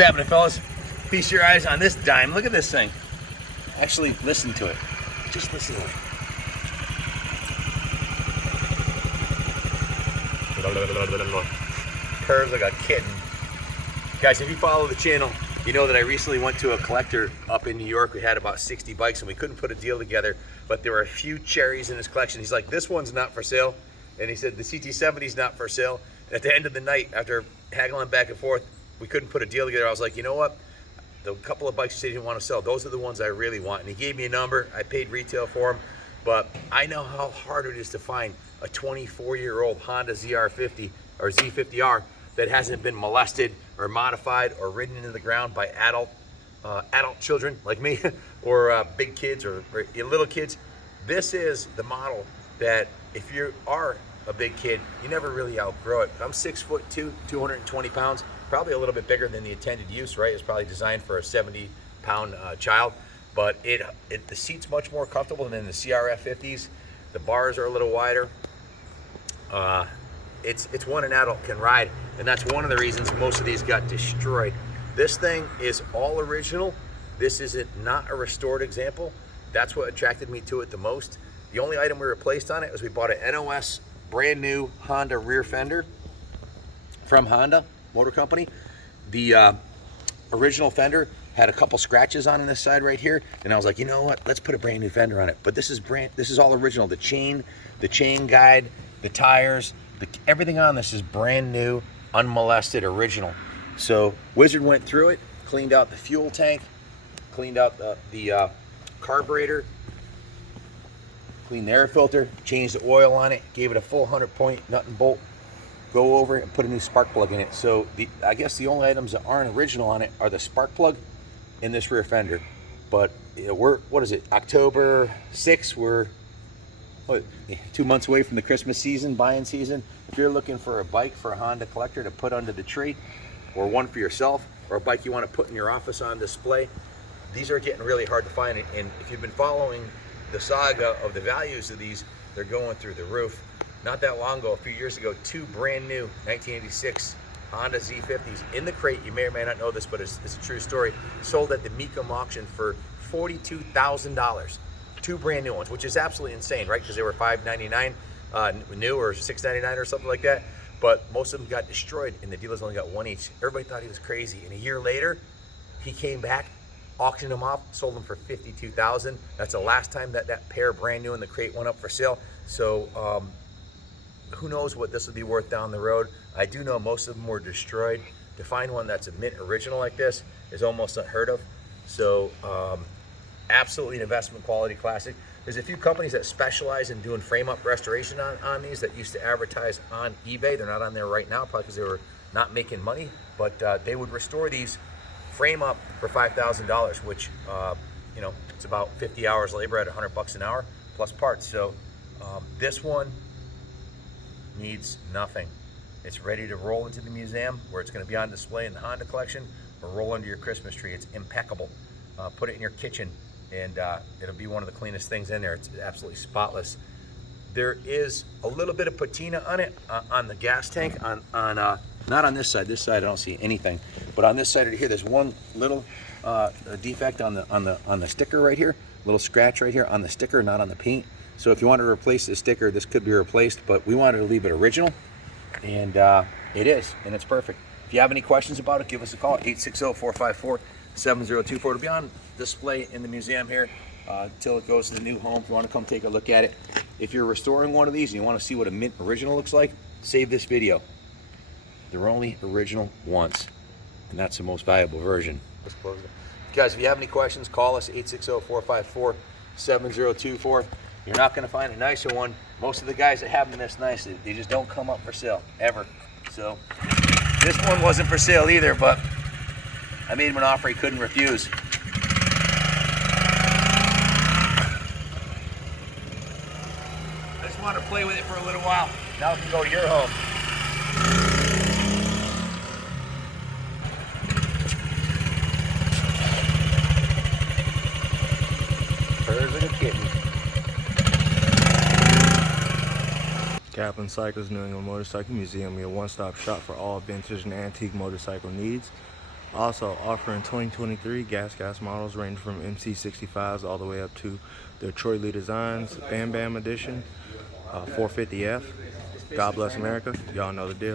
happening, fellas? Feast your eyes on this dime. Look at this thing. Actually, listen to it. Just listen to it. Purrs like a kitten. Guys, if you follow the channel, you know that I recently went to a collector up in New York. We had about 60 bikes and we couldn't put a deal together, but there were a few cherries in his collection. He's like, this one's not for sale. And he said, the CT70 is not for sale. And at the end of the night, after haggling back and forth, we couldn't put a deal together. I was like, you know what? The couple of bikes he said he didn't want to sell, those are the ones I really want. And he gave me a number. I paid retail for them, but I know how hard it is to find a 24-year-old Honda ZR50 or Z50R that hasn't been molested or modified or ridden into the ground by adult children like me or big kids or little kids. This is the model that if you are a big kid, you never really outgrow it. I'm 6'2", 220 pounds, probably a little bit bigger than the intended use, right? It's probably designed for a 70-pound child, but the seat's much more comfortable than the CRF50s. The bars are a little wider. It's one an adult can ride, and that's one of the reasons most of these got destroyed. This thing is all original. This is not a restored example. That's what attracted me to it the most. The only item we replaced on it was we bought an NOS brand new Honda rear fender from Honda Motor Company. The original fender had a couple scratches on this side right here, and I was like, you know what? Let's put a brand new fender on it. But this is all original. The chain guide, the tires, everything on this is brand new, unmolested, original. So Wizard went through it, cleaned out the fuel tank, cleaned out the carburetor, cleaned the air filter, changed the oil on it, gave it a full 100-point nut and bolt, go over it and put a new spark plug in it. So I guess the only items that aren't original on it are the spark plug and this rear fender. But we're, what is it, October 6th, we're 2 months away from the Christmas season, buying season. If you're looking for a bike for a Honda collector to put under the tree, or one for yourself, or a bike you want to put in your office on display, these are getting really hard to find. And if you've been following the saga of the values of these, they're going through the roof. Not that long ago, a few years ago, two brand new 1986 Honda Z50s in the crate, you may or may not know this, but it's a true story, sold at the Mecum auction for $42,000. Two brand new ones, which is absolutely insane, right? Because they were $599 new or $699 or something like that. But most of them got destroyed, and the dealers only got one each. Everybody thought he was crazy. And a year later, he came back, auctioned them off, sold them for $52,000. That's the last time that pair brand new in the crate went up for sale. So who knows what this would be worth down the road. I do know most of them were destroyed. To find one that's a mint original like this is almost unheard of. So absolutely an investment quality classic. There's a few companies that specialize in doing frame-up restoration on these that used to advertise on eBay. They're not on there right now, probably because they were not making money, but they would restore these frame-up for $5,000, which, you know, it's about 50 hours labor at $100 an hour, plus parts. So this one needs nothing. It's ready to roll into the museum, where it's going to be on display in the Honda collection, or roll under your Christmas tree. It's impeccable. Put it in your kitchen, and it'll be one of the cleanest things in there. It's absolutely spotless. There is a little bit of patina on it, on the gas tank, not on this side. This side I don't see anything, but on this side right here, there's one little defect on the sticker right here, little scratch right here on the sticker, not on the paint. So if you want to replace the sticker, this could be replaced, but we wanted to leave it original, and it is, and it's perfect. If you have any questions about it, give us a call, 860-454-7024. It'll be on display in the museum here until it goes to the new home. If you want to come take a look at it. If you're restoring one of these and you want to see what a mint original looks like, save this video. They're only original once, and that's the most valuable version. Let's close it. Guys, if you have any questions, call us, 860-454-7024. You're not going to find a nicer one. Most of the guys that have them this nice, they just don't come up for sale, ever. So this one wasn't for sale either, but I made him an offer he couldn't refuse. I just wanted to play with it for a little while. Now we can go to your home. Purrs like a kitten. Kaplan Cycles, New England Motorcycle Museum, your one-stop shop for all vintage and antique motorcycle needs. Also offering 2023 gas models ranging from MC65s all the way up to the Troy Lee Designs Bam Bam Edition, 450F. God bless America. Y'all know the deal.